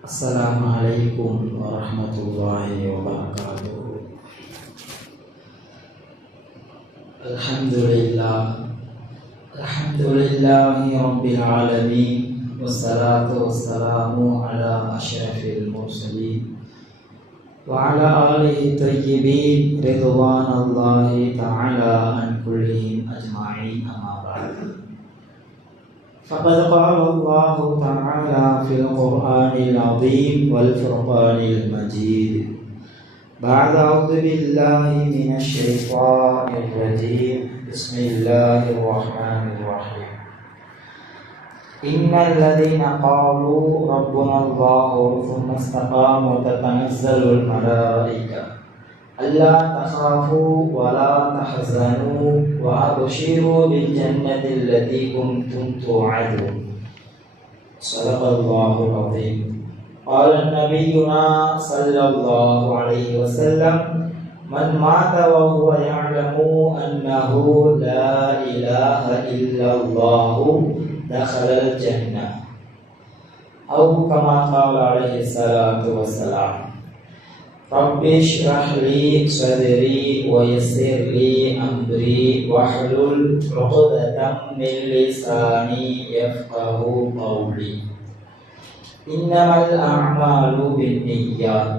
Assalamualaikum warahmatullahi wabarakatuh. Alhamdulillahi rabbil alamin, wassalatu wassalamu ala asyrafil mursalin wa ala alihi tayyibin ridwanallahi ta'ala an kullihim ajma'in, amma ba'd. فقد قال الله تعالى في القرآن العظيم والفرقان المجيد بعد أعوذ بالله من الشيطان الرجيم بسم الله الرحمن الرحيم إن الذين قالوا ربنا الله ثم استقاموا تتنزل الملائكة ألا تخافوا ولا تحزنوا وأبشروا بالجنة التي كنتم توعدون. صدق الله العظيم. قال نبينا صلى الله عليه وسلم من مات وهو يعلم أنه لا إله إلا الله دخل الجنة، أو كما قال عليه الصلاة والسلام. رب اشرح لي صدري ويسر لي أمري واحلل عقدة من لساني يفقه قولي. إنما الأعمال بالنيات.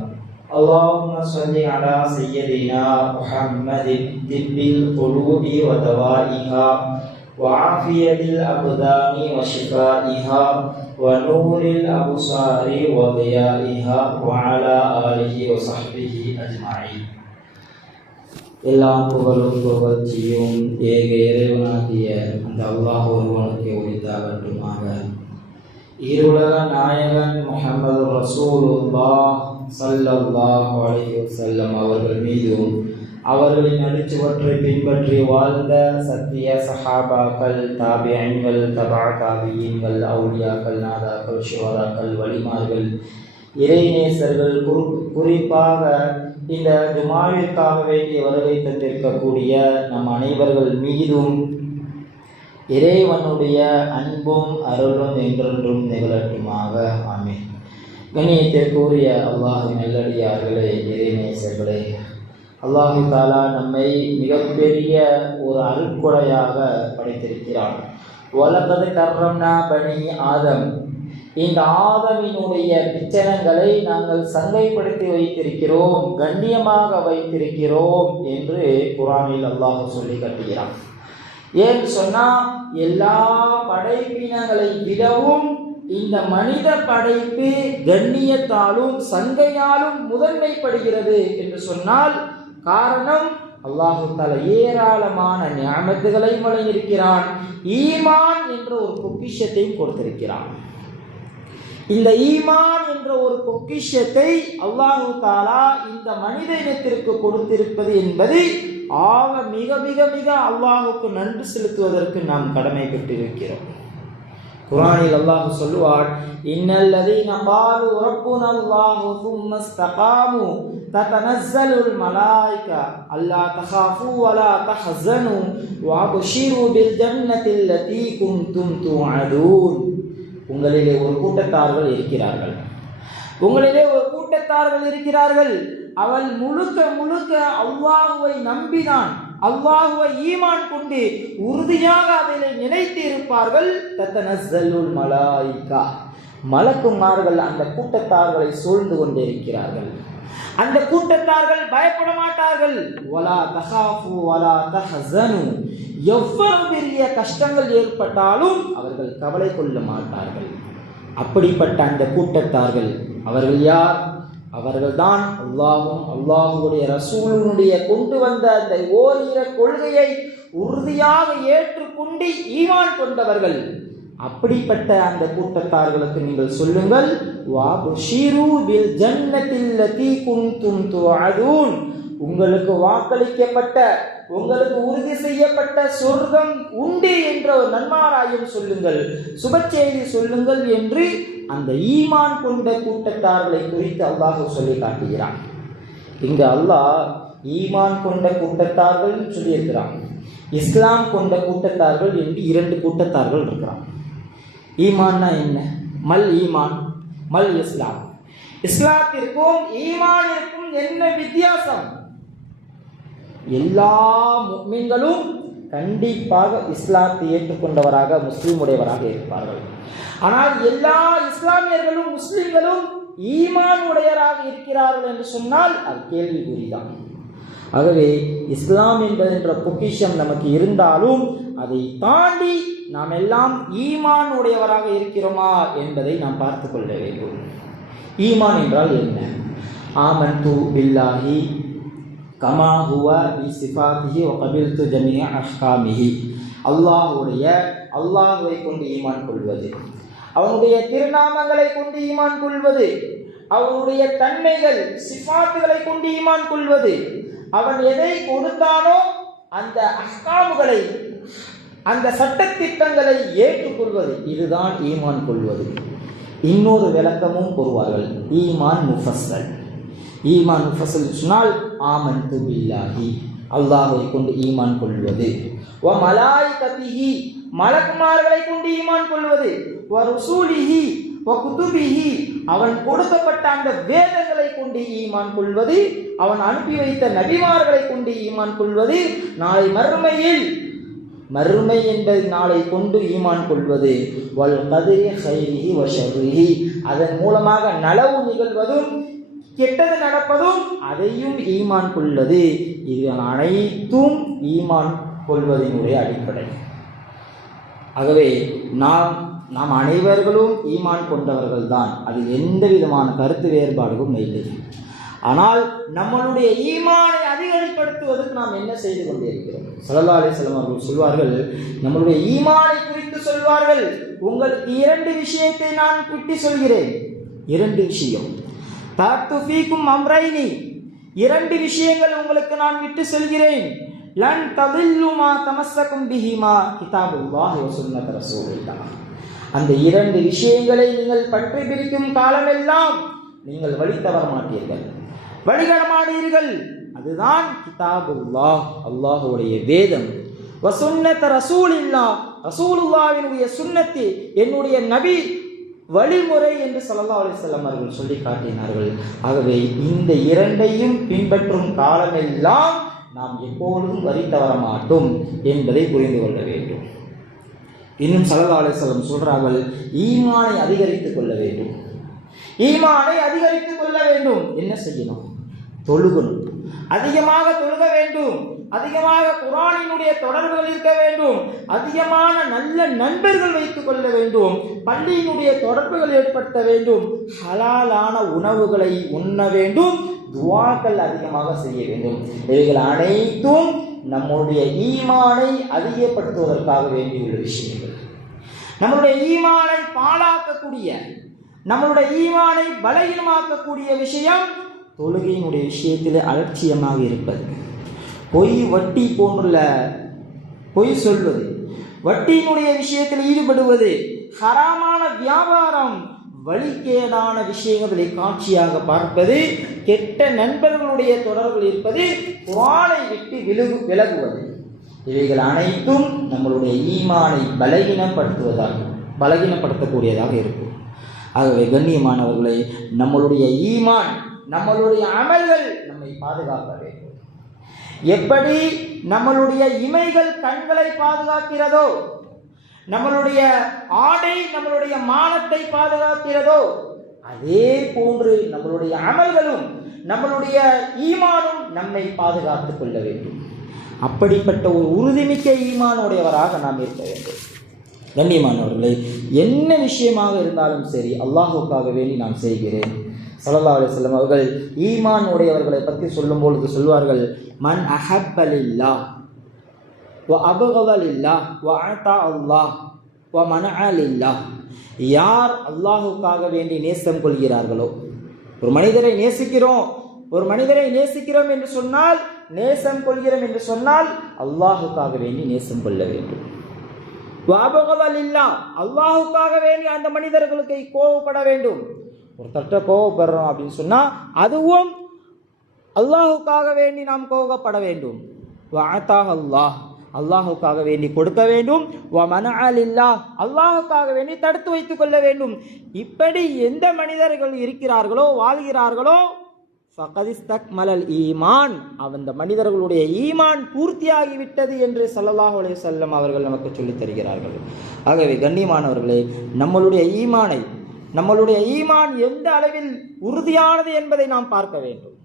اللهم صل على سيدنا محمد طب القلوب ودوائها وعافية الأبدان وشفائها ونور الأبصار وضيائها وعلى آله وصحبه أجمعين. எல்லாம் புகழும் புகழ்ச்சியும் ஏக இறைவனாகிய அந்த அல்லாஹ் ஒருவனுக்கு உரித்தாகட்டுமாக. இருளக நாயகன் முஹம்மது ரசூலுல்லாஹ் ஸல்லல்லாஹு அலைஹி வஸல்லம் அவர்கள் மீதும் அவர்களின் அடிச்சுவற்றை பின்பற்றி வாழ்ந்த சத்திய சஹாபாக்கள், தாபியீன்கள், தபா தாபியீன்கள், அவுலியாக்கள், நாதாக்கள், ஷுஹதாக்கள், வலிமார்கள், இறைநேசர்கள், குறிப்பாக இந்த ஜுமாவிற்காக வேண்டிய வருகை தந்திருக்கக்கூடிய நம் அனைவர்கள் மீதும் இறைவனுடைய அன்பும் அருளும் என்றென்றும் நிகழட்டுமாக. ஆமீன். கண்ணியத்திற்குரிய அல்லாஹ்வின் நல்லடியார்களே, இறைநேசர்களே, அல்லாஹு தாலா நம்மை மிகப்பெரிய ஒரு அருட்கொடையாக படைத்திருக்கிறான். வலகத் கர்ரம்னா பனி ஆதம், இந்த ஆதமினுடைய பிச்சனங்களை நாங்கள் சங்கைப்படுத்தி வைத்திருக்கிறோம், கண்ணியமாக வைத்திருக்கிறோம் என்று குர்ஆனில் அல்லாஹ் சொல்லி காட்டுகிறான். ஏன் சொன்னா, எல்லா படைப்பினங்களை விடவும் இந்த மனித படைப்பு கண்ணியத்தாலும் சங்கையாலும் முதன்மைப்படுகிறது என்று சொன்னால் காரணம், அல்லாஹு தஆலா ஏராளமான நிஅமத்துகளை வழங்கியிருக்கிறான். ஈமான் என்ற ஒரு பொக்கிஷத்தையும் கொடுத்திருக்கிறான். இந்த ஈமான் என்ற ஒரு பொக்கிஷத்தை அல்லாஹு தஆலா இந்த மனித இனத்திற்கு கொடுத்திருப்பது என்பது ஆக மிக மிக மிக அல்லாஹுக்கு நன்றி செலுத்துவதற்கு நாம் கடமைப்பட்டிருக்கிறோம். குர்ஆனில் அல்லாஹ் சொல்லுவார், இன்னல்லதீன காலு ரப்புனல்லாஹு சும்ம இஸ்தகாமு ததனஸ்ஸலுல் மலாயிகா அல்லா தகாஃபு வலா தஹஸனு வஅப்ஷிரு பில் ஜன்னத்தில்லதி குன்தும் துஅதூன். உங்களிலே ஒரு கூட்டத்தார்கள் இருக்கிறார்கள். அவள் முழுக்க முழுக்க அல்லாஹுவை நம்பினான், அல்லாஹுவை ஈமான் கொண்டு உறுதியாக அதிலே நிலைத்து இருப்பார்கள். தத்தனஸ்ஸலுல் மலாயிகா, மலக்குமார்கள் அந்த கூட்டத்தார்களை சூழ்ந்து கொண்டிருக்கிறார்கள். அந்த கூட்டத்தார்கள் பயப்பட மாட்டார்கள். வலா தகாஃபு வலா தஹஸனு, எவ்வளவு பெரிய கஷ்டங்கள் ஏற்பட்டாலும் அவர்கள் கவலை கொள்ள மாட்டார்கள். அப்படிப்பட்ட அந்த கூட்டத்தார்கள் அவர்கள் யார்? அவர்கள்தான் அல்லாஹ்வும் அல்லாஹ்வுடைய ரசூலுடைய கொண்டு வந்த அந்த ஓரிர கொள்கையை உறுதியாக ஏற்றுக்கொண்டு ஈமான் கொண்டவர்கள். அப்படிப்பட்ட அந்த கூட்டத்தார்களுக்கு நீங்கள் சொல்லுங்கள், வஅப்ஷிரு பில் ஜன்னத்தில்லதி குன்தும் துஅதூன், உங்களுக்கு வாக்களிக்கப்பட்ட, உங்களுக்கு உறுதி செய்யப்பட்ட சொர்க்கம் உண்டு என்ற ஒரு நன்மாராயம் சொல்லுங்கள், சுபச்செய்தி சொல்லுங்கள் என்று அந்த ஈமான் கொண்ட கூட்டத்தார்களை குறித்து அல்லாஹ் சொல்லி காட்டுகிறான். இங்கு அல்லாஹ் ஈமான் கொண்ட கூட்டத்தார்கள் சொல்லியிருக்கிறான், இஸ்லாம் கொண்ட கூட்டத்தார்கள் என்று இரண்டு கூட்டத்தார்கள் இருக்கிறான். ஈமான்னா என்ன? மல் ஈமான் மல் இஸ்லாம். இஸ்லாத்திற்கும் ஈமானிற்கும் என்ன வித்தியாசம்? எல்லா முஃமின்களும் கண்டிப்பாக இஸ்லாத்தை ஏற்றுக்கொண்டவராக முஸ்லீம் உடையவராக இருப்பார்கள். ஆனால் எல்லா இஸ்லாமியர்களும் முஸ்லிம்களும் ஈமான் உடையவராக இருக்கிறார்கள் என்று சொன்னால் அது கேள்விக்குறிதான். ஆகவே இஸ்லாம் என்ற பொக்கிஷம் நமக்கு இருந்தாலும் அதை தாண்டி நாம் எல்லாம் ஈமான் உடையவராக இருக்கிறோமா என்பதை நாம் பார்த்து கொள்ள வேண்டும். ஈமான் என்றால் என்ன? ஆமன்து பில்லாஹி கமா ஹுவ பி சிஃபாத்திஹி வ கபில்து ஜமீஅ அஹ்காமிஹி. அல்லாஹ்வை கொண்டு ஈமான் கொள்வது, அவனுடைய திருநாமங்களை கொண்டு ஈமான் கொள்வது, அவனுடைய தன்மைகள் சிஃபாத்துகளை கொண்டு ஈமான் கொள்வது, அவன் எதை கொடுத்தானோ அந்த அஹ்காமுகளை, அந்த சட்டத்திட்டங்களை ஏற்றுக்கொள்வது, இதுதான் ஈமான் கொள்வது. இன்னொரு விளக்கமும் கூறுவார்கள், ஈமான் முஃபஸ்ஸல். ஈமான் முஃபஸ்ஸல் சொன்னால் ஆமன்து பில்லாஹி, அல்லாஹ்வை கொண்டு ஈமான் கொள்வது, வ மலாயிகத்திஹி, மலக்குமார்களை கொண்டு ஈமான் கொள்வது, வ ருசூலிஹி வ குதுபிஹி, அவன் கொடுக்கப்பட்ட அந்த வேதங்களை கொண்டு ஈமான் கொள்வது, அவன் அனுப்பி வைத்த நபிமார்களை கொண்டு ஈமான் கொள்வது, நாளை மறுமை என்பது நாளை கொண்டு ஈமான் கொள்வது, வல் கதிரி ஹைரிஹி வ ஷர்ரிஹி, அதன் மூலமாக நலவு நிகழ்வதும் கெட்டது நடப்பதும் அதையும் ஈமான் கொள்வது. இது அனைத்தும் ஈமான் கொள்வதனுடைய அடிப்படை. ஆகவே நாம் அனைவர்களும் ஈமான் கொண்டவர்கள் தான், அதில் எந்த விதமான கருத்து வேறுபாடுகளும் இல்லை. ஆனால் நம்மளுடைய ஈமானை அதிகப்படுத்துவதற்கு நாம் என்ன செய்து கொண்டிருக்கிறோம்? ஸல்லல்லாஹு அலைஹி வஸல்லம் அவர்கள் சொல்வார்கள், நம்மளுடைய ஈமானை குறித்து சொல்வார்கள், உங்களுக்கு 2 விஷயத்தை நான் விட்டு சொல்கிறேன். 2 விஷயம். தரக்து ஃபீக்கும் அம்ரைனி, 2 விஷயங்கள் உங்களுக்கு நான் விட்டு சொல்கிறேன். லன் ததில்லு மா தமஸ்ஸகும் பிஹிமா கிதாபுல்லாஹி வ சுன்னத் ரசூலில்லாஹ். அந்த 2 விஷயங்களை நீங்கள் பற்றி பிடிக்கும் காலமெல்லாம் நீங்கள் வழி தவற மாட்டீர்கள், வழிகட மாட்டீர்கள். அதுதான் கிதாபுல்லாஹ், அல்லாஹ்வுடைய வேதம், வ சுன்னத் ரசூலில்லாஹ், ரசூலுல்லாஹ்வினுடைய சுன்னத்து, என்னுடைய நபி வழிமுறை என்று ஸல்லல்லாஹு அலைஹி வஸல்லம் அவர்கள் சொல்லி காட்டினார்கள். ஆகவே இந்த 2ஐயும் பின்பற்றும் காலமெல்லாம் நாம் எப்பொழுதும் வழி தவற மாட்டோம் என்பதை புரிந்து கொள்ள வேண்டும். இன்னும் ஸல்லல்லாஹு அலைஹி வஸல்லம் சொல்றார்கள், ஈமானை அதிகரித்துக் கொள்ள வேண்டும். ஈமானை அதிகரித்துக் கொள்ள வேண்டும். என்ன செய்யணும்? தொழுகணும், அதிகமாக தொழுக வேண்டும், அதிகமாக குர்ஆனினுடைய தொடர்புகள் இருக்க வேண்டும், அதிகமான நல்ல நண்பர்கள் வைத்துக் கொள்ள வேண்டும், பள்ளியினுடைய தொடர்புகள் ஏற்படுத்த வேண்டும், ஹலாலான உணவுகளை உண்ண வேண்டும், துஆக்கள் அதிகமாக செய்ய வேண்டும். இவைகள் அனைத்தும் நம்முடைய ஈமானை அதிகப்படுத்துவதற்காக வேண்டியுள்ள விஷயங்கள். நம்மளுடைய ஈமானை பாழாக்கக்கூடிய, நம்மளுடைய ஈமானை பலகீனமாக்கக்கூடிய விஷயம் தொழுகையினுடைய விஷயத்தில் அலட்சியமாக இருப்பது, பொய் வட்டி போன்றுள்ள பொய் சொல்வது, வட்டியினுடைய விஷயத்தில் ஈடுபடுவது, ஹராமான வியாபாரம், வழிகேடான விஷயங்களை காட்சியாக பார்ப்பது, கெட்ட நண்பர்களுடைய தொடர்பில் இருப்பது, குர்ஆனை விட்டு விலகுவது, இவைகள் அனைத்தும் நம்மளுடைய ஈமானை பலகீனப்படுத்தக்கூடியதாக இருக்கும். ஆகவே கண்ணியமானவர்களை, நம்மளுடைய ஈமான், நம்மளுடைய அமல்கள் நம்மை பாதுகாக்க வேண்டும். எப்படி நம்மளுடைய இமைகள் கண்களை பாதுகாக்கிறதோ, நம்மளுடைய ஆடை நம்மளுடைய மானத்தை பாதுகாக்கிறதோ, அதே போன்று நம்மளுடைய அமல்களும் நம்மளுடைய ஈமானும் நம்மை பாதுகாத்துக் கொள்ள வேண்டும். அப்படிப்பட்ட ஒரு உறுதிமிக்க ஈமானுடையவராக நாம் இருக்க வேண்டும். கண்ணியமானவர்களே, என்ன விஷயமாக இருந்தாலும் சரி அல்லாஹ்வுக்காக வேண்டி நான் செய்கிறேன். ஸல்லல்லாஹு அலைஹி வஸல்லம் அவர்கள் ஈமான் உடையவர்களை பற்றி சொல்லும் பொழுது சொல்வார்கள், மன் அஹப்ப லில்லாஹ் வ அபகத லில்லாஹ் வ அதா அல்லாஹ் வ மனஅ லில்லாஹ். யார் அல்லாஹ்வுக்காக வேண்டி நேசம் கொள்கிறார்களோ, ஒரு மனிதரை நேசிக்கிறோம் என்று சொன்னால், நேசம் கொள்கிறோம் என்று சொன்னால் அல்லாஹ்வுக்காக வேண்டி நேசம் கொள்ள வேண்டும். வ அபகத லில்லாஹ், அல்லாஹ்வுக்காக வேண்டி அந்த மனிதர்களுக்கு கோபப்பட வேண்டும். ஒருத்தட்ட கோபப்படுறோம் அப்படின்னு சொன்னால் அதுவும் அல்லாஹுக்காக வேண்டி நாம் கோபப்பட வேண்டும். வஅதா அல்லாஹ், அல்லாஹுக்காக வேண்டி கொடுக்க வேண்டும், வ மனஅ லில்லாஹ் அல்லாஹுக்காக வேண்டி தடுத்து வைத்துக் கொள்ள வேண்டும். இப்படி எந்த மனிதர்கள் இருக்கிறார்களோ வாழ்கிறார்களோ ஃபகதிஸ்தக்மலல் ஈமான் அந்த மனிதர்களுடைய ஈமான் பூர்த்தியாகிவிட்டது என்று ஸல்லல்லாஹு அலைஹி வஸல்லம் அவர்கள் நமக்கு சொல்லித் தருகிறார்கள். ஆகவே கண்ணியமானவர்களே, நம்மளுடைய ஈமான் எந்த அளவில் உறுதியானது என்பதை நாம் பார்க்க வேண்டும்.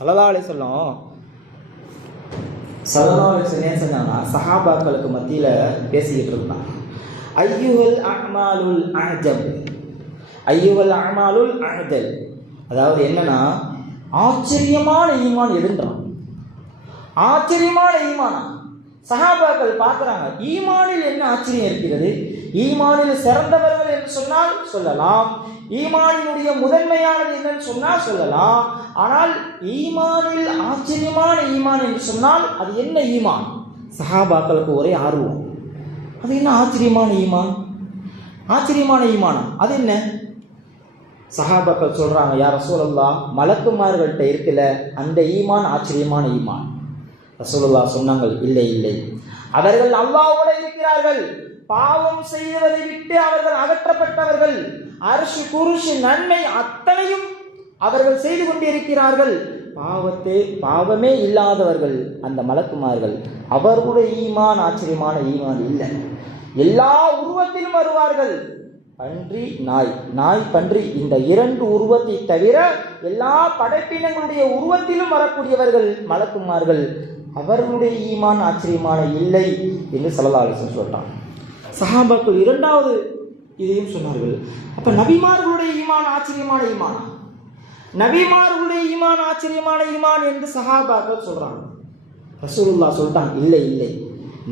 ஸல்லல்லாஹு அலைஹி வஸல்லம் என்ன சொன்னாங்கன்னா, சஹாபாக்களுக்கு மத்தியில பேசிக்கிட்டு இருந்தாங்க. ஐயுல் அமாலுல் அஜப், ஐயுல் அமாலுல் அஜல், அதாவது என்னன்னா ஆச்சரியமான ஈமான் எதுன்றான். ஆச்சரியமான ஈமானா? சஹாபாக்கள் பார்க்கிறாங்க, ஈமானில் என்ன ஆச்சரியம் இருக்கிறது? ஈமானில் சிறந்தவர்கள் என்று சொன்னால் சொல்லலாம், ஈமானினுடைய முதன்மையானது என்னன்னு சொன்னால் சொல்லலாம். ஆனால் ஈமானில் ஆச்சரியமான ஈமான் என்று சொன்னால் அது என்ன ஈமான்? சஹாபாக்களுக்கு ஒரே ஆர்வம், அது என்ன ஆச்சரியமான ஈமான்? ஆச்சரியமான ஈமானா அது என்ன? சஹாபாக்கள் சொல்றாங்க, யா ரசூலல்லாஹ், மலக்குமார்கள்ட்ட இருக்குல்ல அந்த ஈமான் ஆச்சரியமான ஈமான். ரசூலுல்லாஹ் சொன்னாங்க, இல்லை இல்லை, அவர்கள் அல்லாஹ்வோட இருக்கிறார்கள், பாவம் செய்வதை விட்டு அவர்கள் அகற்றப்பட்டவர்கள், அர்ஷ் குர்ஷ் நன்மை அத்தனையும் அவர்கள் செய்து கொண்டிருக்கிறார்கள், பாவமே இல்லாதவர்கள் அந்த மலக்குமார்கள். அவர்களுடைய ஈமான் ஆச்சரியமான ஈமான் இல்லை. எல்லா உருவத்திலும் வருவார்கள், பன்றி நாய் பன்றி, இந்த இரண்டு உருவத்தை தவிர எல்லா படைப்பினங்களுடைய உருவத்திலும் வரக்கூடியவர்கள் மலக்குமார்கள். அவர்களுடைய ஈமான் ஆச்சரியமான இல்லை என்று ஸல்லல்லாஹு அலைஹி வஸல்லம் சொல்றாங்க. சஹாபாக்கள் இரண்டாவது இதையும் சொன்னார்கள். அப்ப நபிமார்களுடைய ஈமான் ஆச்சரியமான ஈமான், நபிமார்களுடைய ஈமான் ஆச்சரியமான ஈமான் என்று சஹாபாக்கள் சொல்றாங்க. ரசூலுல்லாஹ் சொல்லிட்டாங்க, இல்லை இல்லை,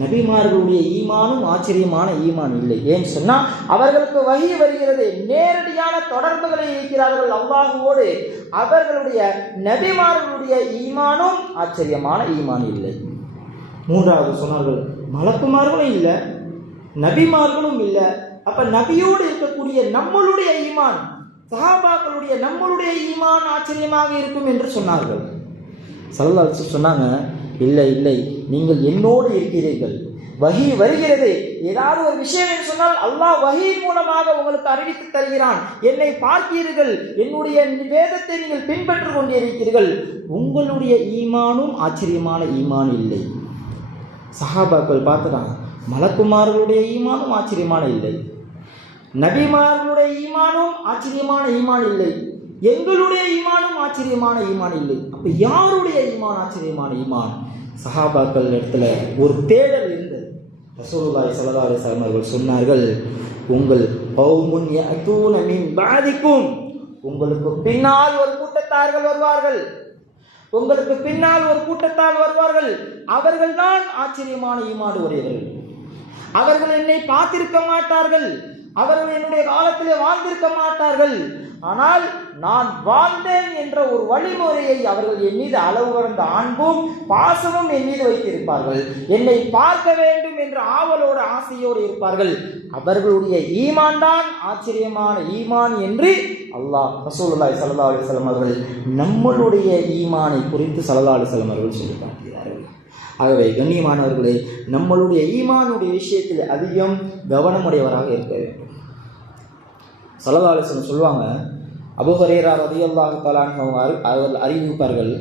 நபிமார்களுடைய ஈமானும் ஆச்சரியமான ஈமான் இல்லை. ஏன்னு சொன்னா அவர்களுக்கு வஹி வருகிறது, நேரடியான தொடர்புகளை இருக்கிறார்கள் அல்லாஹுவோடு. அவர்களுடைய நபிமார்களுடைய ஈமானும் ஆச்சரியமான ஈமான் இல்லை. மூன்றாவது சொன்னார்கள், மலக்குமார்களும் இல்லை, நபிமார்களும் இல்லை. அப்ப நபியோடு இருக்கக்கூடிய நம்மளுடைய ஈமான், சஹாபாக்களுடைய நம்மளுடைய ஈமான் ஆச்சரியமாக இருக்கும் என்று சொன்னார்கள். ஸல்லல்லாஹு அலைஹி வஸல்லம் சொன்னாங்க, இல்லை இல்லை, நீங்கள் என்னோடு இருக்கிறீர்கள், வஹி வருகிறது, ஏதாவது ஒரு விஷயம் என்று சொன்னால் அல்லாஹ் வஹி மூலமாக உங்களுக்கு அறிவித்து தருகிறான், என்னை பார்க்கிறீர்கள், என்னுடைய வேதத்தை நீங்கள் பின்பற்றிக் கொண்டிருக்கிறீர்கள், உங்களுடைய ஈமானும் ஆச்சரியமான ஈமான் இல்லை. சஹாபாக்கள் பார்த்துட்டாங்க, மலக்குமார்களுடைய ஈமானும் ஆச்சரியமான இல்லை, நபிமார்களுடைய ஈமானும் ஆச்சரியமான ஈமான் இல்லை, எங்களுடைய ஈமானும் ஆச்சரியமான ஈமான் இல்லை. அப்ப யாருடைய ஈமான் ஆச்சரியமான ஈமான்? சஹாபாக்கள் இடத்துல ஒரு தேடல் இருந்தது. ரசூலுல்லாஹி ஸல்லல்லாஹு அலைஹி வஸல்லம் அவர்கள் சொன்னார்கள், உங்கள் கௌமுன் யஅதூன மின் பஅதிக்கும், உங்களுக்கு பின்னால் ஒரு கூட்டத்தார்கள் வருவார்கள், உங்களுக்கு பின்னால் ஒரு கூட்டத்தார் வருவார்கள், அவர்கள்தான் ஆச்சரியமான ஈமான் உடையவர்கள். அவர்கள் என்னை பார்த்திருக்க மாட்டார்கள், அவர்கள் என்னுடைய காலத்திலே வாழ்ந்திருக்க மாட்டார்கள், ஆனால் நான் வாழ்ந்தேன் என்ற ஒரு வழிமுறையை அவர்கள் என் மீது அளவு கடந்த அன்பும் பாசமும் என் மீது வைத்திருப்பார்கள், என்னை பார்க்க வேண்டும் என்ற ஆவலோடு ஆசையோடு இருப்பார்கள். அவர்களுடைய ஈமான் தான் ஆச்சரியமான ஈமான் என்று அல்லாஹ் ரசூலுல்லாஹி ஸல்லல்லாஹு அலைஹி வஸல்லம் அவர்கள் நம்மளுடைய ஈமானை குறித்து ஸல்லல்லாஹு அலைஹி வஸல்லம் அவர்கள் சொல்லி காட்டுகிறார்கள். ஆகவே கண்ணியமானவர்களே, நம்மளுடைய ஈமானுடைய விஷயத்தில் அதிகம் கவனமுடையவராக இருக்க வேண்டும். ஸல்லல்லாஹு அலைஹி வஸல்லம் சொல்லுவாங்க, அபூ ஹுரைரா ரலியல்லாஹு தஆலா அன்ஹு அவர்கள் அறிவிப்பார்கள்,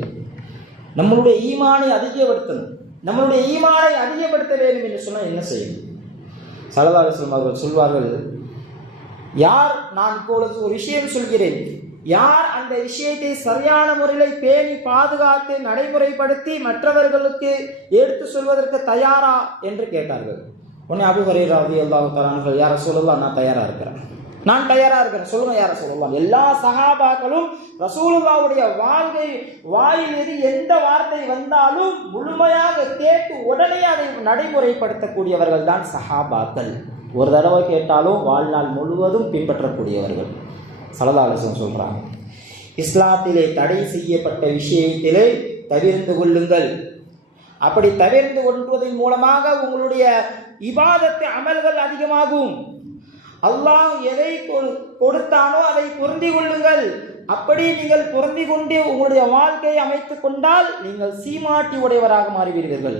நம்மளுடைய ஈமானை அதிகப்படுத்தணும், நம்மளுடைய ஈமானை அதிகப்படுத்த வேண்டும் என்று சொன்னால் என்ன செய்யணும்? ஸல்லல்லாஹு அலைஹி வஸல்லம் அவர்கள் சொல்வார்கள், யார், நான் இப்பொழுது ஒரு விஷயம் சொல்கிறேன், யார் அந்த விஷயத்தை சரியான முறையில் பேணி பாதுகாத்து நடைமுறைப்படுத்தி மற்றவர்களுக்கு எடுத்து சொல்வதற்கு தயாரா என்று கேட்டார்கள். உடனே அபூ ஹுரைரா ரலியல்லாஹு தஆலா அன்ஹு, யா ரசூலல்லாஹ், நான் தயாரா இருக்கிறேன், நான் தயாரா இருக்கிறேன், சொல்லுங்க யா ரசூலல்லாஹ். எல்லா சஹாபாக்களும் ரசூலுல்லாஹ்வுடைய வாயிலிருந்து எந்த வார்த்தை வந்தாலும் முழுமையாக கேட்டு உடனே அதை நடைமுறைப்படுத்தக்கூடியவர்கள் தான் சஹாபாக்கள். ஒரு தடவை கேட்டாலும் வாழ்நாள் முழுவதும் பின்பற்றக்கூடியவர்கள். ஸல்லல்லாஹு அலைஹி வஸல்லம் சொல்றாங்க, இஸ்லாத்திலே தடை செய்யப்பட்ட விஷயத்திலே தவிர்த்து கொள்ளுங்கள். அப்படி தவிர்த்து கொள்வதன் மூலமாக உங்களுடைய இபாதத்து அமல்கள் அதிகமாகும். அல்லாஹ் எதை கொடுத்தானோ அதை பொருந்தி கொள்ளுங்கள். அப்படி நீங்கள் பொருந்தி கொண்டு உங்களுடைய வாழ்க்கையை அமைத்துக் கொண்டால் நீங்கள் சீமாட்டி உடையவராக மாறிவிடுவீர்கள்.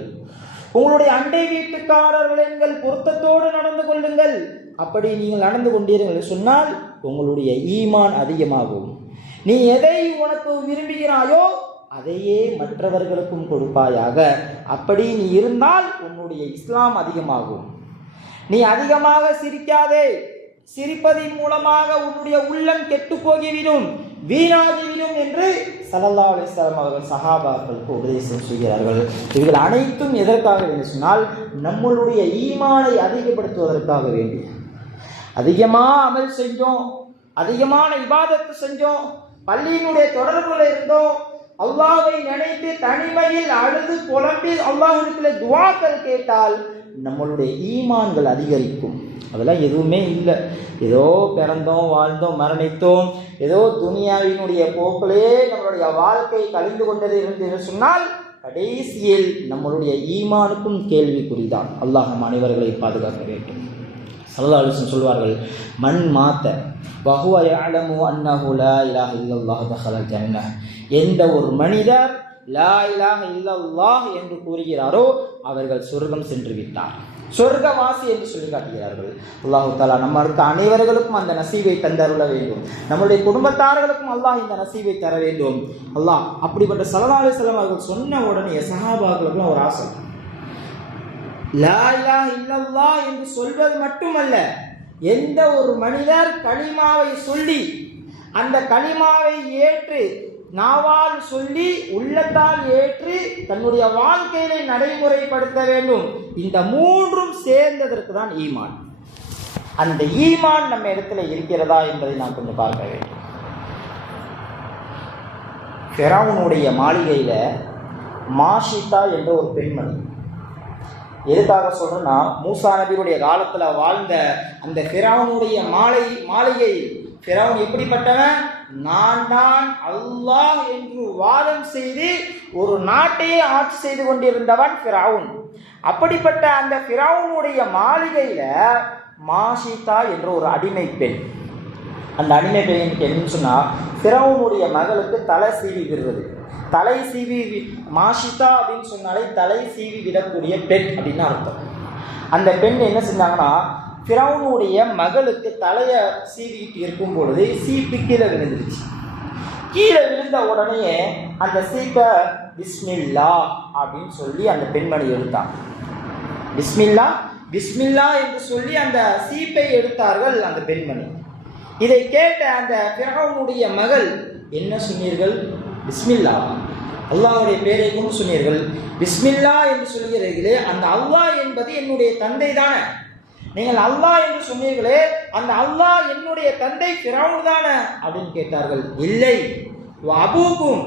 உங்களுடைய அண்டை வீட்டுக்காரர்கள் பொருத்தத்தோடு நடந்து கொள்ளுங்கள். அப்படி நீங்கள் நடந்து கொண்டீர்கள் சொன்னால் உங்களுடைய ஈமான் அதிகமாகும். நீ எதை உனக்கு விரும்புகிறாயோ அதையே மற்றவர்களுக்கும் கொடுப்பாயாக. அப்படி நீ இருந்தால் உன்னுடைய இஸ்லாம் அதிகமாகும். நீ அதிகமாக சிரிக்காதே. சிரிப்பதின் மூலமாக உன்னுடைய உள்ளம் கெட்டு போகிவிடும், வீணாகிவிடும் என்று ஸல்லல்லாஹு அலைஹி வஸல்லம் அவர்கள் சஹாபாக்களுக்கு உபதேசம் செய்கிறார்கள். இவைகள் அனைத்தும் எதற்காக வேண்டும் சொன்னால் நம்மளுடைய ஈமானை அதிகப்படுத்துவதற்காக வேண்டி. அதிகமாக அமல் செஞ்சோம், அதிகமான இபாதத்து செஞ்சோம், பள்ளியினுடைய தொடர்புல இருந்தோம், அல்லாஹ்வை நினைத்து தனிமையில் அழுது புலம்பி அல்லாஹ்விடத்தில் துஆக்கள் கேட்டால் நம்மளுடைய ஈமான்கள் அதிகரிக்கும். அதெல்லாம் எதுவுமே இல்லை. ஏதோ பிறந்தோம், வாழ்ந்தோம், மரணித்தோம், ஏதோ துனியாவினுடைய போக்கிலே நம்மளுடைய வாழ்க்கை கழிந்து கொண்டது என்று சொன்னால் கடைசியில் நம்மளுடைய ஈமானுக்கும் கேள்விக்குறிதான். அல்லாஹ் நம் அனைவர்களை பாதுகாக்க வேண்டும். ஸல்லல்லாஹு அலைஹி வஸல்லம் சொல்வார்கள், மன் மாத்த வஹுவ யஅலமு அன்னஹு லா இலாஹ இல்லல்லாஹ் தஹலல் ஜன்னஹ். எந்த ஒரு மனிதர் லா இலாஹ இல்லல்லாஹ் என்று கூறுகிறாரோ அவர்கள் சொர்க்கம் சென்று விட்டார், சொர்க்கவாசி என்று சொல்லி காட்டுகிறார்கள். அல்லாஹு தஆலா நம்மளுக்கு அனைவர்களுக்கும் அந்த நசீபை தந்தருள வேண்டும். நம்முடைய குடும்பத்தார்களுக்கும் அல்லாஹ் இந்த நசீபை தர வேண்டும். அல்லாஹ் அப்படிப்பட்ட ஸல்லல்லாஹு அலைஹி வஸல்லம் அவர்கள் சொன்ன உடனே சஹாபாக்களுக்கு ஒரு ஆசை, லா இலாஹ இல்லல்லாஹ் என்று சொல்வது மட்டுமல்ல, எந்த ஒரு மனிதர் கலிமாவை சொல்லி அந்த கலிமாவை ஏற்று நாவால் சொல்லி உள்ளத்தால் ஏற்று தன்னுடைய வாழ்க்கையை நடைமுறைப்படுத்த வேண்டும். இந்த மூன்றும் சேர்ந்ததற்கு தான் ஈமான். அந்த ஈமான் நம்ம இடத்துல இருக்கிறதா என்பதை நாம் கொஞ்சம் பார்க்க வேண்டும். ஃபிரௌனுடைய மாளிகையில மாஷிதா என்ற ஒரு பெண்மணி, எதுக்காக சொல்றேன்னா மூசா நபியுடைய காலத்துல வாழ்ந்த அந்த ஃபிரௌனுடைய மாளிகையில் ஃபிரௌன் எப்படிப்பட்டவன், நான் தான் அல்லாஹ் என்று வாதம் செய்து ஒரு நாட்டையே ஆட்சி செய்து கொண்டிருந்தவன் ஃபிரௌன். அப்படிப்பட்ட அந்த ஃபிரௌனுடைய மாளிகையில மாஷிதா என்ற ஒரு அடிமை பெண். அந்த அடிமை பெண்ணுக்கு என்னன்னு சொன்னா ஃபிரௌனுடைய மகளுக்கு தலை சீவி விடுறது. தலை சீவி மாஷிதா அப்படின்னு சொன்னாலே தலை சீவி விடக்கூடிய பெண் அப்படின்னு அர்த்தம். அந்த பெண் என்ன செஞ்சாங்கன்னா ஃபிரௌனுடைய மகளுக்கு தலையை சீவிக்கிட்டு இருக்கும் பொழுது சீப்பு கீழே விழுந்துருச்சு. கீழே விழுந்த உடனே அந்த சீப்பை பிஸ்மில்லா அப்படின்னு சொல்லி அந்த பெண்மணி எடுத்தாங்க. பிஸ்மில்லா பிஸ்மில்லா என்று சொல்லி அந்த சீப்பை எடுத்தார்கள் அந்த பெண்மணி. இதை கேட்ட அந்த ஃபிரௌனுடைய மகள், என்ன சொன்னீர்கள்? பிஸ்மில்லா, அல்லாஹ்வுடைய பேரை கொண்டு சொன்னீர்கள். பிஸ்மில்லா என்று சொல்கிறீர்களே, அந்த அல்லாஹ் என்பது என்னுடைய தந்தை தானே. நீங்கள் அல்லாஹ் என்று சொன்னீர்களே, அந்த அல்லாஹ் என்னுடைய தந்தை ஃபிரௌன் தானே அப்படின்னு கேட்டார்கள். இல்லை, அபூக்கும்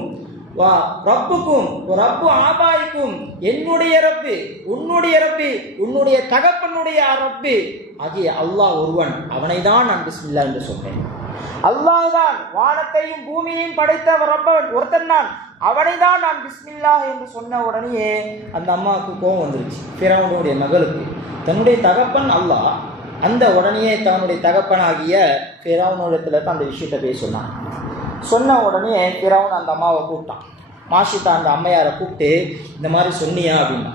ரப்புக்கும் ரப்பு ஆபாய்க்கும், என்னுடைய ரப்பு உன்னுடைய ரப்பு உன்னுடைய தகப்பனுடைய ரப்பு ஆகிய அல்லாஹ் ஒருவன், அவனை தான் நான் பிஸ்மில்லா என்று சொன்னேன். அல்லாஹ் தான் வானத்தையும் பூமியையும் படைத்த ரப்பன் ஒருத்தன் தான், அவனை தான் நான் பிஸ்மில்லா என்று சொன்ன உடனே அந்த அம்மாவுக்கு கோபம் வந்துருச்சு. ஃபிரௌனுடைய மகளுக்கு தன்னுடைய தகப்பன் அல்லாஹ், அந்த உடனே தன்னுடைய தகப்பனாகிய ஃபிரௌனிடத்துல அந்த விஷயத்தை போய் சொன்னான். சொன்ன உடனே ஃபிரௌன் அந்த அம்மாவை கூப்பிட்டான். மாஷிதா அந்த அம்மையாரை கூப்பிட்டு, இந்த மாதிரி சொன்னியா அப்படின்னா.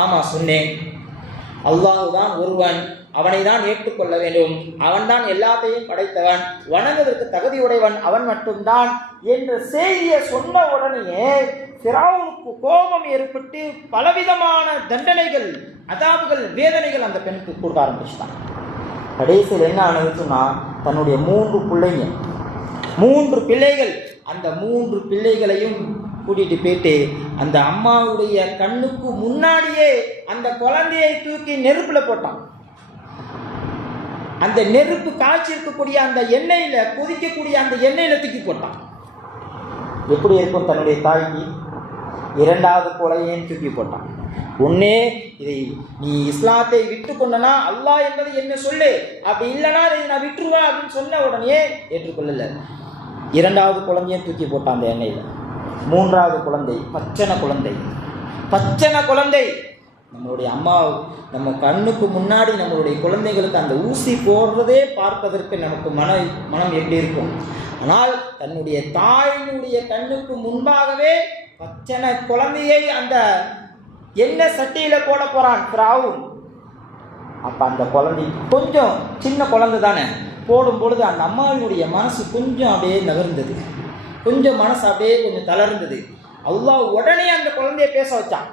ஆமாம் சொன்னேன், அல்லாஹ் தான் ஒருவன், அவனை தான் ஏற்றுக்கொள்ள வேண்டும், அவன் தான் எல்லாத்தையும் படைத்தவன், வணங்குவதற்கு தகுதியுடையவன் அவன் மட்டும்தான் என்ற செய்தியை சொன்ன உடனே ஃபிரௌனுக்கு கோபம் ஏற்பட்டு பலவிதமான தண்டனைகள், அதாபுகள், வேதனைகள் அந்த பெண்ணுக்கு கொடுக்க ஆரம்பிச்சுட்டான். கடைசியில் என்ன ஆனதுன்னா, தன்னுடைய 3 பிள்ளைகள், அந்த 3 பிள்ளைகளையும் கூட்டிட்டு போயிட்டு அந்த அம்மாவுடைய கண்ணுக்கு முன்னாடியே அந்த குழந்தையை தூக்கி நெருப்புல போட்டான். அந்த நெருப்பு காய்ச்சி இருக்கக்கூடிய அந்த எண்ணெயில, கொதிக்கக்கூடிய அந்த எண்ணெயில தூக்கி போட்டான். எப்படி இருக்கும் தன்னுடைய தாய்க்கு? 2வது கொலையையும் தூக்கி போட்டான். ஒன்னே இதை நீ இஸ்லாத்தை விட்டு கொண்டனா அல்லாஹ் என்பது என்ன சொல்லு, அப்படி இல்லைன்னா இதை நான் விட்டுருவேன் அப்படின்னு சொன்ன உடனே ஏற்றுக்கொள்ளல. 2வது குழந்தையும் தூக்கி போட்டான் அந்த எண்ணெயில. 3வது குழந்தை பச்சனை குழந்தை. நம்மளுடைய அம்மா நம்ம கண்ணுக்கு முன்னாடி நம்மளுடைய குழந்தைகளுக்கு அந்த ஊசி போடுறதே பார்ப்பதற்கு நமக்கு மனம் எப்படி இருக்கும். ஆனால் தன்னுடைய தாயினுடைய கண்ணுக்கு முன்பாகவே பச்சனை குழந்தையை அந்த என்ன சட்டியில போட போறான் ஃபிரௌன். அப்ப அந்த குழந்தை கொஞ்சம் சின்ன குழந்தை தானே, போடும் பொழுது அந்த அம்மாவினுடைய மனசு கொஞ்சம் அப்படியே நகர்ந்தது, கொஞ்சம் மனசு அப்படியே கொஞ்சம் தளர்ந்தது. அல்லாஹ் உடனே அந்த குழந்தைய பேச வச்சான்.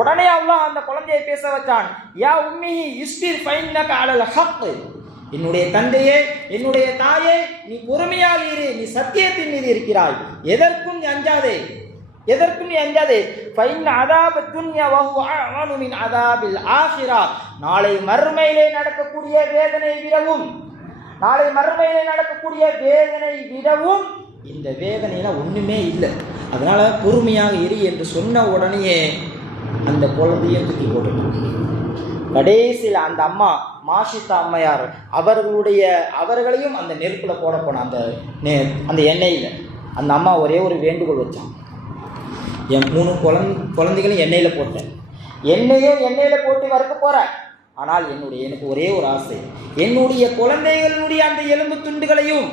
உடனே அல்லாஹ் அந்த குழந்தையை பேச வச்சான். யா உம்மி இஸ்பிர் ஃபைன்னக அலல் ஹக், என்னுடைய தந்தையே, என்னுடைய தாயே, நீ பொறுமையாக இரு, நீ சத்தியத்தின் மீது இருக்கிறாய், எதற்கும் நீ அஞ்சாதே, எதற்கும் நீ அஞ்சாதே. ஃபைன் அதாப துன்யா வஹு அஅனு மின் அதாபில் ஆகிரா, நாளை மறுமையிலே நடக்கக்கூடிய வேதனை விடவும், நாளை மறுமையிலே நடக்கக்கூடிய வேதனை விடவும் இந்த வேதனையில ஒண்ணுமே இல்லை, அதனால பொறுமையாக இரு என்று சொன்ன உடனேயே அந்த குழந்தையை தூக்கி போட்டு கடைசியில் அந்த அம்மா மாஷிதா அம்மையார் அவர்களையும் அந்த நெருப்புல போட போன அந்த எண்ணெயில் அந்த அம்மா ஒரே ஒரு வேண்டுகோள் வச்சான். என் 3 குழந்தைகளையும் எண்ணெயில் போட்டேன், எண்ணெயில் போட்டு வறுக்க போறேன், ஆனால் எனக்கு ஒரே ஒரு ஆசை, என்னுடைய குழந்தைகளுடைய அந்த எலும்பு துண்டுகளையும்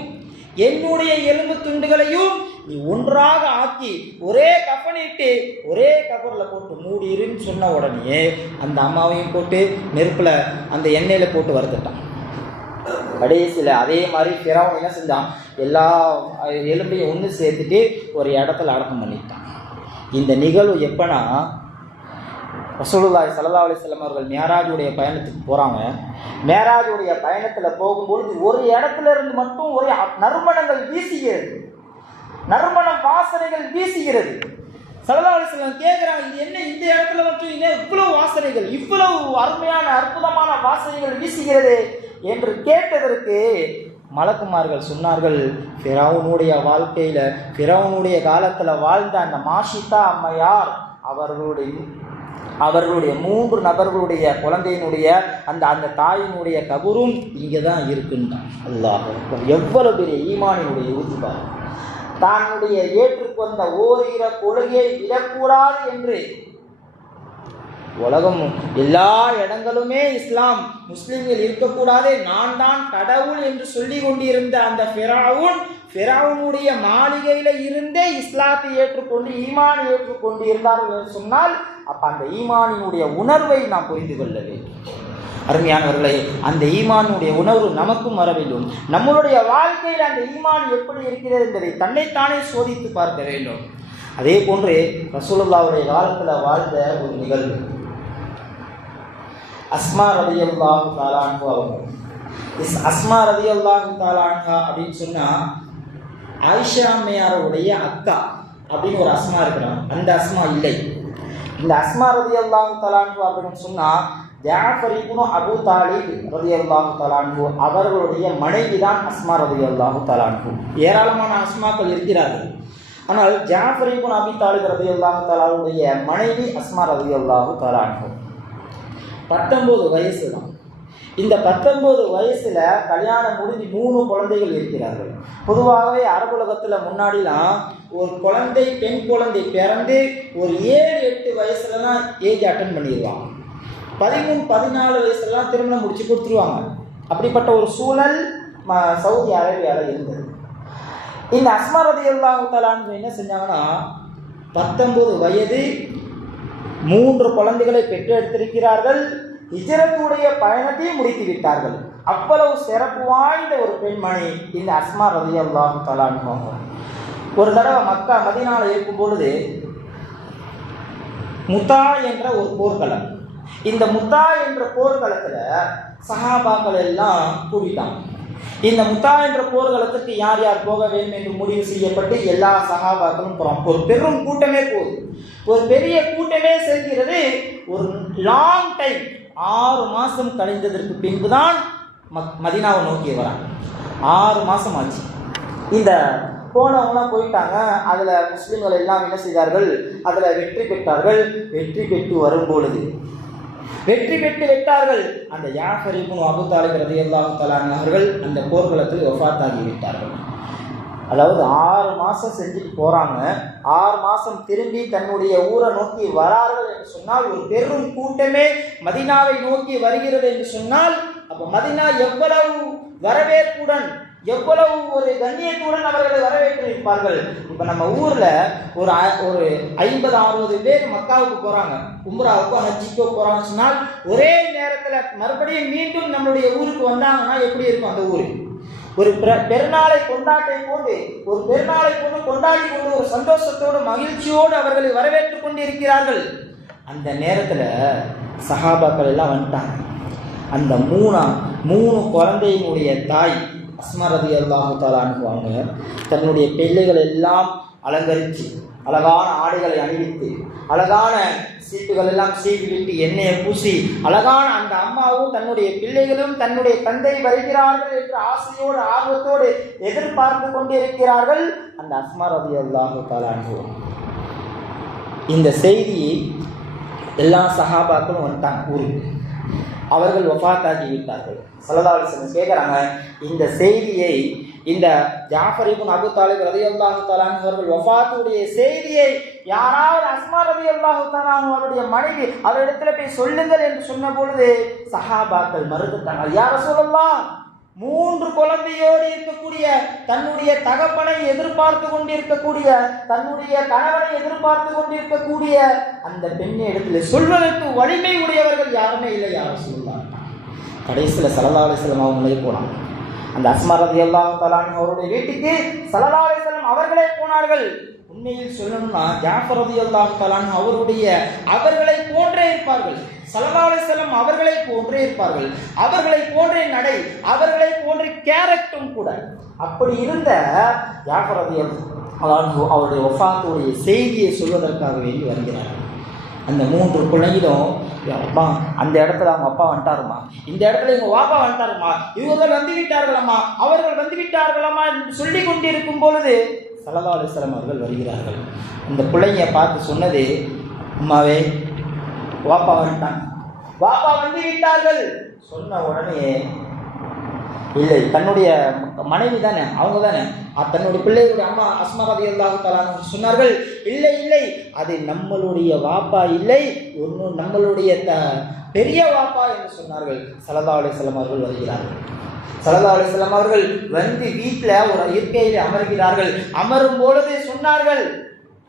என்னுடைய எலும்பு துண்டுகளையும் நீ ஒன்றாக ஆக்கி ஒரே கஃனிட்டு ஒரே கபரில் போட்டு மூடிருன்னு சொன்ன உடனே அந்த அம்மாவையும் போட்டு நெருப்புல அந்த எண்ணெயில போட்டு வறுத்துட்டான். கடைசியில் அதே மாதிரி ஃபிரௌன் என்ன செஞ்சான், எல்லா எலும்பையும் ஒன்று சேர்த்துட்டு ஒரு இடத்துல அடக்கம் பண்ணிட்டான். இந்த நிகழ்வு எப்பனா, ரசூலுல்லாஹி ஸல்லல்லாஹு அலைஹி வஸல்லம் அவர்கள் மேராஜுடைய பயணத்துக்கு போகிறாங்க. மேராஜுடைய பயணத்தில் போகும்பொழுது ஒரு இடத்துல இருந்து மட்டும் ஒரே நறுமணங்கள் வீசுகிறது, நறுமணம் வாசனைகள் வீசுகிறது. ஸல்லல்லாஹு அலைஹி வஸல்லம் கேட்குறாங்க, இது என்ன இந்த இடத்துல மட்டும் இவ்வளவு வாசனைகள், இவ்வளவு அருமையான அற்புதமான வாசனைகள் வீசுகிறது என்று கேட்டதற்கு மலக்குமார்கள் சொன்னார்கள், ஃபிரௌனுடைய வாழ்க்கையில், ஃபிரௌனுடைய காலத்தில் வாழ்ந்த அந்த மாஷிதா அம்மையார் அவர்களுடைய 3 நபர்களுடைய குழந்தையினுடைய அந்த தாயினுடைய கபரும் இங்கே தான் இருக்குன்றான். அல்லாஹ் எவ்வளவு பெரிய ஈமானினுடைய உறுதிப்பார். தன்னுடைய ஏற்றுக்கொண்ட ஓரிர கொள்கையை விடக்கூடாது என்று உலகம் எல்லா இடங்களுமே இஸ்லாம் முஸ்லிம்கள் இருக்கக்கூடாது, நான் தான் கடவுள் என்று சொல்லி கொண்டிருந்த அந்த ஃபிரௌனுடைய மாளிகையில இருந்தே இஸ்லாத்தை ஏற்றுக்கொண்டு ஈமானை ஏற்றுக்கொண்டு இருந்தார்கள் என்று சொன்னால் அப்ப அந்த ஈமானினுடைய உணர்வை நாம் புரிந்து கொள்ள வேண்டும். அருமையானவர்களே, அந்த ஈமானுடைய உணர்வு நமக்கும் வர வேண்டும். நம்மளுடைய வாழ்க்கையில் அந்த ஈமான் எப்படி இருக்கிறது என்பதை தன்னைத்தானே சோதித்து பார்க்க வேண்டும். அதே போன்று ரசூலுல்லாஹ்வுடைய காலத்தில் வாழ்ந்த ஒரு நிகழ்வு, அஸ்மா ரலியல்லாஹு தஆலா அன்ஹா அவர்கள். அஸ்மா ரலியல்லாஹு தஆலா அன்ஹா அப்படின்னு சொன்னா ஆயிஷா அம்மையாருடைய அக்கா அப்படின்னு ஒரு அஸ்மா இருக்கிறாங்க. அந்த அஸ்மா இல்லை. இந்த அஸ்மா ரலியல்லாஹு தஆலா அன்ஹா அப்படின்னு சொன்னா ஜாஃபர் இப்னு அபூ தாலிப் ரலியல்லாஹு தஆலா அன்ஹு அவர்களுடைய மனைவி தான் அஸ்மா ரலியல்லாஹு தஆலா அன்ஹு. ஏராளமான அஸ்மாக்கள் இருக்கிறார்கள், ஆனால் ஜாஃபர் இப்னு அபூ தாலிப் ரலியல்லாஹு தஆலாவுடைய மனைவி அஸ்மா ரலியல்லாஹு தஆலா அன்ஹு. 19 வயசு தான். இந்த 19 வயசுல கல்யாணம் முடிஞ்சு 3 குழந்தைகள் இருக்கிறார்கள். பொதுவாகவே அரபுலகத்தில் முன்னாடிலாம் ஒரு குழந்தை, பெண் குழந்தை பிறந்து ஒரு 7-8 வயசுலலாம் ஏஜ் அட்டன் பண்ணிடுவாங்க. 13-14 வயசுலலாம் திருமணம் முடிச்சு கொடுத்துருவாங்க. அப்படிப்பட்ட ஒரு சூழல் சவுதி அரேபியாவில் இருந்தது. இந்த அஸ்மா ரலியல்லாஹு தஆலா என்ன செஞ்சாங்கன்னா 19 வயது 3 குழந்தைகளை பெற்றெடுத்திருக்கிறார்கள். ஹிஜ்ரத்துடைய பயணத்தை முடித்து விட்டார்கள். அவ்வளவு சிறப்பு வாய்ந்த ஒரு பெண்மணி இந்த அஸ்மா ரலியல்லாஹு தஆலா அன்ஹா. ஒரு தடவை மக்கா மதீனால இருக்கும் பொழுது முத்தா என்ற ஒரு போர்க்களம், இந்த முத்தா என்ற போர்க்களத்துல சஹாபாக்கள் எல்லாம் கூடிட்டாங்க. இந்த முத்தா என்ற போர்க்களத்துக்கு யார் யார் போக வேண்டும் என்று முடிவு செய்யப்பட்டு எல்லா சஹாபாக்களும் போறோம். ஒரு பெரும் கூட்டமே போகுது, ஒரு பெரிய கூட்டமே செல்கிறது. ஒரு லாங் டைம் 6 மாதம் கழிந்ததற்கு பின்புதான் மதீனாவை நோக்கி வராங்க. 6 மாதம் ஆச்சு. இந்த போனவங்களாம் போயிட்டாங்க. அதில் முஸ்லிம்கள் எல்லாம் என்ன செய்தார்கள், அதில் வெற்றி பெற்றார்கள். வெற்றி பெற்று வரும்பொழுது வெற்றி பெற்று விட்டார்கள். அந்த ஜாஃபர் இப்னு அபூ தாலிப் ரலியல்லாஹு தஆலா அவர்கள் அந்த போர்க்களத்தில் வஃபாத்தாகி விட்டார்கள். அதாவது 6 மாதம் செஞ்சுட்டு போகிறாங்க. 6 மாதம் திரும்பி தன்னுடைய ஊரை நோக்கி வரார்கள் என்று சொன்னால், ஒரு பெரும் கூட்டமே மதீனாவை நோக்கி வருகிறது என்று சொன்னால், அப்போ மதீனா எவ்வளவு வரவேற்புடன் எவ்வளவு ஒரு கண்ணியத்துடன் அவர்களை வரவேற்றிருப்பார்கள். இப்ப நம்ம ஊர்ல ஒரு 50-60 பேர் மக்காவுக்கு போறாங்க, உம்ராவுக்கோ ஹஜ்ஜிக்கோ போறாங்கன்னு சொன்னால் ஒரே நேரத்துல மறுபடியும் மீண்டும் நம்மளுடைய ஊருக்கு வந்தாங்கன்னா எப்படி இருக்கும் அந்த ஊரு? ஒரு பெருநாளை கொண்டாட்டை போட்டு ஒரு பெருநாளை போட்டு கொண்டாடி கொண்டு ஒரு சந்தோஷத்தோடு மகிழ்ச்சியோடு அவர்களை வரவேற்றுக் கொண்டு இருக்கிறார்கள். அந்த நேரத்துல சஹாபாக்கள் எல்லாம் வந்துட்டாங்க. அந்த மூணு குழந்தையினுடைய தாய் அஸ்மா ரலியல்லாஹு தஆலா அன்ஹா அவங்க தன்னுடைய பிள்ளைகள் எல்லாம் அலங்கரித்து அழகான ஆடைகளை அணிவித்து அழகான சீட்டுகள் எல்லாம் சீவி விட்டு எண்ணெயை பூசி அழகான அந்த அம்மாவும் தன்னுடைய பிள்ளைகளும் தன்னுடைய தந்தை வருகிறார்கள் என்று ஆசையோடு ஆர்வத்தோடு எதிர்பார்த்து கொண்டிருக்கிறார்கள். அந்த அஸ்மா ரலியல்லாஹு தஆலா அன்ஹா இந்த செய்தியை எல்லா சஹாபாக்களும் வந்துட்டாங்க ஊருக்கு. அவர்கள் வஃபாத்தாகி விட்டார்கள். ஸல்லல்லாஹு அலைஹி வஸல்லம் கேட்குறாங்க, இந்த செய்தியை இந்த ஜாஃபர் இப்னு அபூ தாலிப் ரலியல்லாஹு தஆலா அன்ஹு அவர்கள் வஃபாத்துடைய செய்தியை யாராவது அஸ்மா ரலியல்லாஹு தஆலா அவருடைய மனைவி அவரிடத்துல போய் சொல்லுங்கள் என்று சொன்ன பொழுது சஹாபாக்கள் மறுத்துட்டாங்க. யா ரசூலல்லாஹ், 3 குழந்தையோடு இருக்கக்கூடிய தன்னுடைய தகப்பனை எதிர்பார்த்து கொண்டிருக்கக்கூடிய தன்னுடைய கணவனை எதிர்பார்த்து கொண்டிருக்கக்கூடிய அந்த பெண்ணை இடத்துல சொல்வதற்கு வலிமை உடையவர்கள் யாருமே இல்லை. யாரும் சொல்லலாம். கடைசியில் ஸல்லல்லாஹு அலைஹி வஸல்லம் அவங்களே போனாங்க. அந்த அஸ்மா ரலியல்லாஹு தஆலா அவருடைய வீட்டுக்கு ஸல்லல்லாஹு அலைஹி வஸல்லம் அவர்களே போனார்கள். உண்மையில் சொல்லணும்னா ஜாஃபர் ரலியல்லாஹு தஆலா அவர்களை போன்றே இருப்பார்கள். ஸல்லல்லாஹு அலைஹி வஸல்லம் அவர்களை போன்றே இருப்பார்கள். அவர்களை போன்றே நடை, அவர்களை போன்ற கேரக்டரும் கூட. அப்படி இருந்த ஜாஃபர் ரலியல்லாஹு அவருடைய வஃபாத்துடைய செய்தியை சொல்வதற்காக வேண்டி வருகிறார்கள். அந்த 3 பிள்ளைகளும், அப்பா அந்த இடத்துல அவங்க அப்பா வந்துட்டாருமா, இந்த இடத்துல இவங்க வாப்பா வந்துட்டாருமா, இவர்கள் வந்து விட்டார்களம்மா, அவர்கள் வந்து விட்டார்களம்மா என்று சொல்லி கொண்டிருக்கும் பொழுது ஸல்லல்லாஹு அலைஹி வஸல்லம் அவர்கள் வருகிறார்கள். அந்த பிள்ளைங்க பார்த்து சொன்னது, அம்மாவே வாப்பா வந்துட்டாங்க, வாப்பா வந்து விட்டார்கள். சொன்ன உடனே இல்லை, தன்னுடைய மனைவி தானே, அவங்க தானே, தன்னுடைய பிள்ளைகளுடைய அம்மா அஸ்மா ரலியல்லாஹு தஆலா சொன்னார்கள், இல்லை இல்லை, அது நம்மளுடைய வாப்பா இல்லை, ஒன்றும் நம்மளுடைய பெரிய வாப்பா என்று சொன்னார்கள். ஸல்லல்லாஹு அலைஹி வஸல்லம் அவர்கள் வருகிறார்கள். ஸல்லல்லாஹு அலைஹி வஸல்லம் அவர்கள் வந்து வீட்டில் ஒரு இருக்கையில் அமர்கிறார்கள். அமரும் பொழுது சொன்னார்கள்,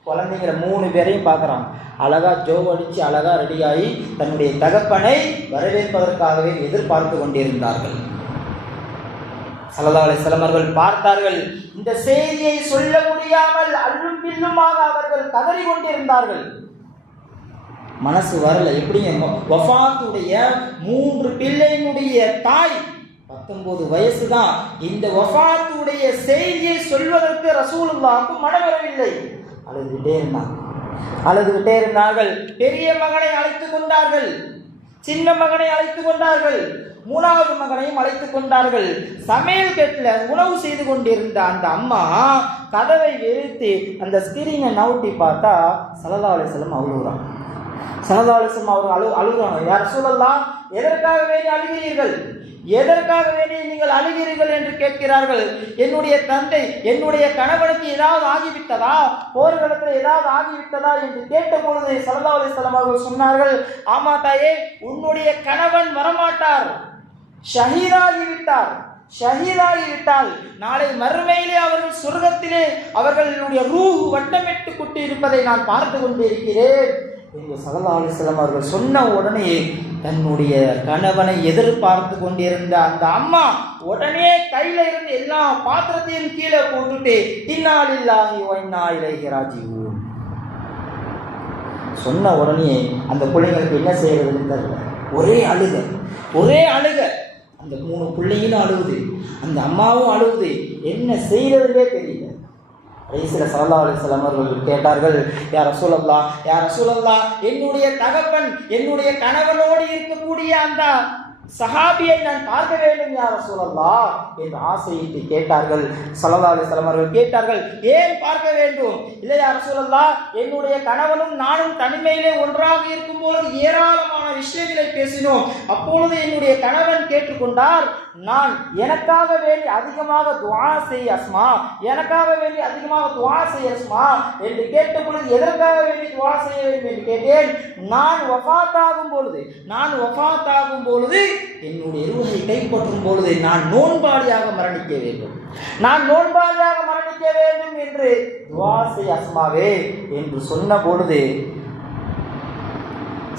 குழந்தைங்கிற 3 பேரையும் பார்க்குறாங்க, அழகா ஜோவ் அடித்து அழகா ரெடியாகி தன்னுடைய தகப்பனை வரவேற்பதற்காகவே எதிர்பார்த்து கொண்டிருந்தார்கள். ஸல்லல்லாஹு அலைஹி வஸல்லம் அவர்கள் பார்த்தார்கள். இந்த செய்தியை சொல்ல முடியாமல் அல்லும் பில்லுமாக அவர்கள் கதறி கொண்டிருந்தார்கள். மனசு வரல. எப்படிங்க வஃபாத்துடைய 3 பிள்ளையினுடைய தாய் 19 வயசு தான். இந்த வஃபாத்துடைய செய்தியை சொல்வதற்கு ரசூலுல்லாஹ்வுக்கு மனம் வரவில்லை. அழுதுகிட்டே இருந்தார்கள். பெரிய மகனை அழைத்து கொண்டார்கள், சின்ன மகனை அழைத்து கொண்டார்கள், 3வது மகனையும் அழைத்து கொண்டார்கள். சமையல் கட்டில் உணவு செய்து கொண்டிருந்த அந்த அம்மா கதவை வெறுத்து அந்த ஸ்கிரீனை நவுட்டி பார்த்தா ஸல்லல்லாஹு அலைஹி வஸல்லம் அழுகுறாங்க. ஸல்லல்லாஹு அலைஹி வஸல்லம் அவர்கள் அழுகுறாங்க. யா ரசூலல்லாஹ், எதற்காக வேண்டி அழுகிறீர்கள், எதற்காக வேண்டி நீங்கள் அழுகிறீர்கள் என்று கேட்கிறார்கள். என்னுடைய தந்தை, என்னுடைய கணவனுக்கு ஏதாவது ஆகிவிட்டதா, போர்க்களத்தில் ஏதாவது ஆகிவிட்டதா என்று கேட்ட பொழுது ஸல்லல்லாஹு அலைஹி வஸல்லம் அவர்கள் சொன்னார்கள், ஆமா தாயே, உன்னுடைய கணவன் வரமாட்டார், ஷஹீதாகிவிட்டால் நாளை மறுமையிலே அவர்கள் சொர்க்கத்திலே அவர்களுடைய ரூஹ் வட்டமிட்டு கொண்டு இருப்பதை நான் பார்த்து கொண்டிருக்கிறேன் என்று ஸல்லல்லாஹு அலைஹி வஸல்லம் அவர்கள் சொன்ன உடனே தன்னுடைய கணவனை எதிர்பார்த்து கொண்டிருந்த அந்த அம்மா உடனே கையில இருந்து எல்லா பாத்திரத்தையும் கீழே போட்டுட்டு இன்னா லில்லாஹி வ இன்னா இலைஹி ராஜிஊன் சொன்ன உடனே அந்த பிள்ளைங்களுக்கு என்ன செய்யறதுன்னு தெரியல. ஒரே அழுக. அந்த 3 பிள்ளைங்களும் அழுகுது, அந்த அம்மாவும் அழுகுது. என்ன செய்யறதுலே தெரியல. கடைசியில் ஸல்லல்லாஹு அலைஹி வஸல்லம் அவர்கள் கேட்டார்கள், யா ரசூலல்லாஹ், என்னுடைய தகப்பன், என்னுடைய கணவனோடு இருக்கக்கூடிய அந்த சஹாபியை நான் பார்க்க வேண்டும் யா ரசூலல்லாஹ் என்று ஆசையிட்டு கேட்டார்கள். ஸல்லல்லாஹு அலைஹி வஸல்லம் அவர்கள் கேட்டார்கள், ஏன் பார்க்க வேண்டும்? இல்லை யா ரசூலல்லாஹ், என்னுடைய கணவனும் நானும் தனிமையிலே ஒன்றாக இருக்கும்போது ஏராளமான விஷயங்களை பேசினோம். அப்பொழுது என்னுடைய கணவன் கேட்டுக்கொண்டார், நான் எனக்காக வேண்டி அதிகமாக துஆ செய் அஸ்மா, எனக்காக வேண்டி அதிகமாக துஆ செய் அஸ்மா என்று கேட்ட பொழுது எதற்காக வேண்டி துஆ செய்ய வேண்டும் என்று கேட்டேன். நான் வஃபாத்தாகும் பொழுது என்னுடைய ரூஹை கைப்பற்றும் பொழுது நான் நோன்பாளியாக மரணிக்க வேண்டும், நான் நோன்பாளியாக மரணிக்க வேண்டும் என்று துஆ செய் அஸ்மாவே என்று சொன்ன பொழுது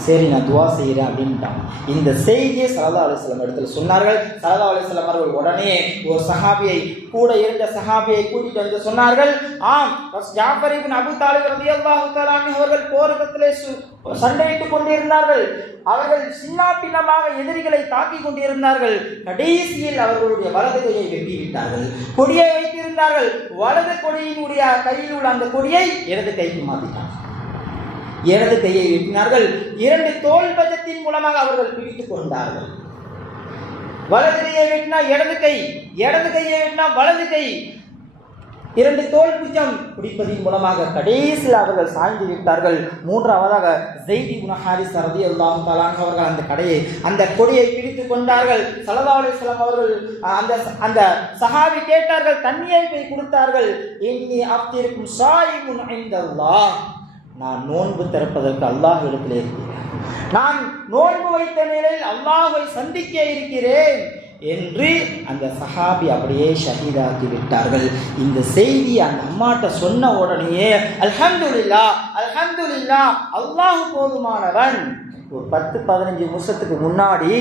சரி நான் துஆ செய்கிறேன் அப்படின்ட்டாங்க. இந்த செய்தியை ஸல்லல்லாஹு அலைஹி வஸல்லம் இடத்துல சொன்னார்கள். ஸல்லல்லாஹு அலைஹி வஸல்லம் அவர்கள் உடனே ஒரு சஹாபியை, கூட இருந்த சஹாபியை கூட்டிட்டு வந்து சொன்னார்கள், ஆம் ஜாஃபர் இப்னு அபூ தாலிப் ரலியல்லாஹு தஆலா அன்ஹு அவர்கள் போர்க்களத்திலே சண்டையிட்டுக் கொண்டிருந்தார்கள். அவர்கள் சின்ன பின்னமாக எதிரிகளை தாக்கிக் கொண்டிருந்தார்கள். கடைசியில் அவர்களுடைய வலது கையை வெட்டிவிட்டார்கள். கொடியை வைத்திருந்தார்கள். வலது கொடியினுடைய கையில் உள்ள அந்த கொடியை இடது கைக்கு மாற்றினார்கள். இடது கையை வெட்டினார்கள். 2 தோள் பஜத்தின் மூலமாக அவர்கள் பிடித்துக் கொண்டார்கள். வலது கையை வெட்டினா இடது கை, இடது கையை வெட்டினா வலது கை, 2 தோள் புஜம் பிடிப்பதின் மூலமாக கடைசியில் அவர்கள் சாய்ந்து விட்டார்கள். மூன்றாவதாக ஸைத் இப்னு ஹாரிஸ் ரலியல்லாஹு தஆலா அன்ஹு அவர்கள் அந்த கொடியை பிடித்துக் கொண்டார்கள். ஸல்லல்லாஹு அலைஹி வஸல்லம் அவர்கள் அந்த சஹாபி கேட்டார்கள், தண்ணியை போய் கொடுத்தார்கள். இன்னி அஃப்திருக்கும் ஸாயிமுன் இன்தல்லாஹ், நான் நோன்பு திறப்பதற்கு அல்லாஹ் இடத்திலே இருக்கிறேன், நான் நோன்பு வைத்த நிலையில் அல்லாஹ்வை சந்திக்க இருக்கிறேன் என்று அந்த சஹாபி அப்படியே ஷஹீதாக்கி விட்டார்கள். இந்த செய்தி அந்த அம்மாட்ட சொன்ன உடனே அல்ஹம்துலில்லாஹ் அல்ஹம்துலில்லாஹ், அல்லாஹ் போதுமானவன். ஒரு 10-15 நிமிஷத்துக்கு முன்னாடி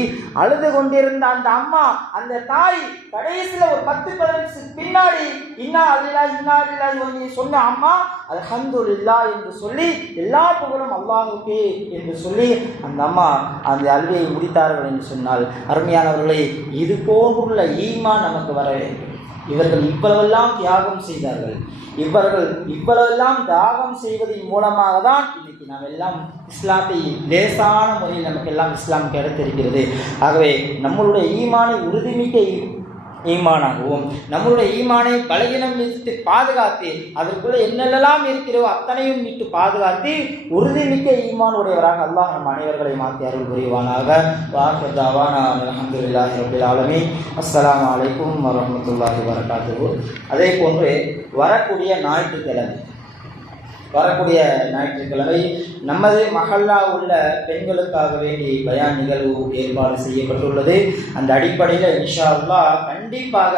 அழுது கொண்டிருந்த அந்த அம்மா, அந்த தாய் கடைசியில் ஒரு 10-15 பின்னாடி இன்னா அலில்லாஹி சொன்ன அம்மா அல்ஹம்துலில்லாஹ் என்று சொல்லி எல்லா புகழும் அல்லாஹ்வுக்கே என்று சொல்லி அந்த அம்மா அந்த அழுகையை முடித்தார்கள் என்று சொன்னால், அருமையானவர்களே, இது போன்றுள்ள ஈமான் நமக்கு வர வேண்டும். இவர்கள் இவ்வளவெல்லாம் தியாகம் செய்தார்கள். இவர்கள் இவ்வளவெல்லாம் தியாகம் செய்வதன் மூலமாக தான் இன்னைக்கு நாம் எல்லாம் இஸ்லாத்தை லேசான முறையில் நமக்கு எல்லாம் இஸ்லாம் கிடைத்திருக்கிறது. ஆகவே நம்மளுடைய ஈமானை உறுதிமிக்க ஈமானாகவும், நம்மளுடைய ஈமானை பலகீனம் விட்டு பாதுகாத்து, அதற்குள்ள என்னெல்லாம் இருக்கிறதோ அத்தனையும் விட்டு பாதுகாத்து உறுதிமிக்க ஈமானுடையவராக அல்லாஹ் நம் அனைவர்களை மாற்றி அருள் புரிவானாக. வாஹிர் தஅவானா அல்ஹம்துலில்லாஹி ரப்பில் ஆலமீன். அஸ்ஸலாமு அலைக்கும் வரஹ்மத்துல்லாஹி வபரகாத்துஹு. அதே போன்று வரக்கூடிய ஞாயிற்றுக்கிழமை நமது மஹல்லா உள்ள பெண்களுக்காக வேண்டி பயான் நிகழ்வு ஏற்பாடு செய்யப்பட்டுள்ளது. அந்த அடிப்படையில் இன்ஷா அல்லாஹ் கண்டிப்பாக